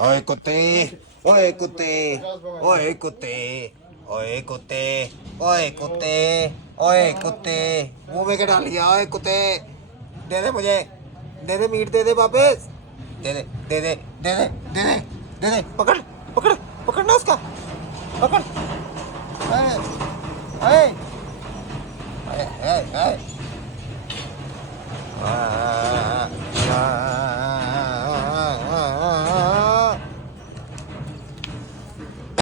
ओए कुत्ते, ओए कुत्ते, ओए कुत्ते, ओए कुत्ते, ओए कुत्ते, ओए कुत्ते, मुंह में क्या डाल लिया? ओए कुत्ते, दे मुझे, दे मीट दे वापस, दे दे दे दे दे दे दे दे दे दे पकड़।